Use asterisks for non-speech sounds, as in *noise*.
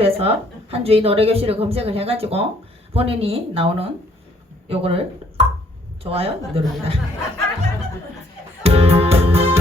에서 한주의 노래교실을 검색을 해가지고 본인이 나오는 요거를 좋아요 누릅니다. *laughs*